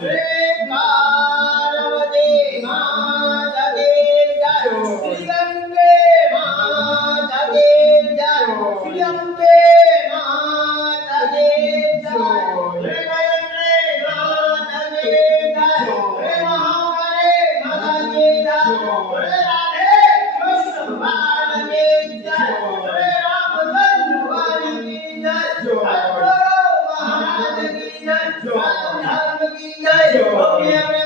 રે પાર્વતી માતા કી જય શ્રી ગંગે માતા કી જય શ્રી અંબે માતા કી જય રે ગંગે માતા કી જય રે મહાકાળી માતા કી જય રે રાધે કૃષ્ણ ભગવાન કી જય રે રામચંદ્ર ભગવાન કી જય મહારાજ की जय धर्म की जय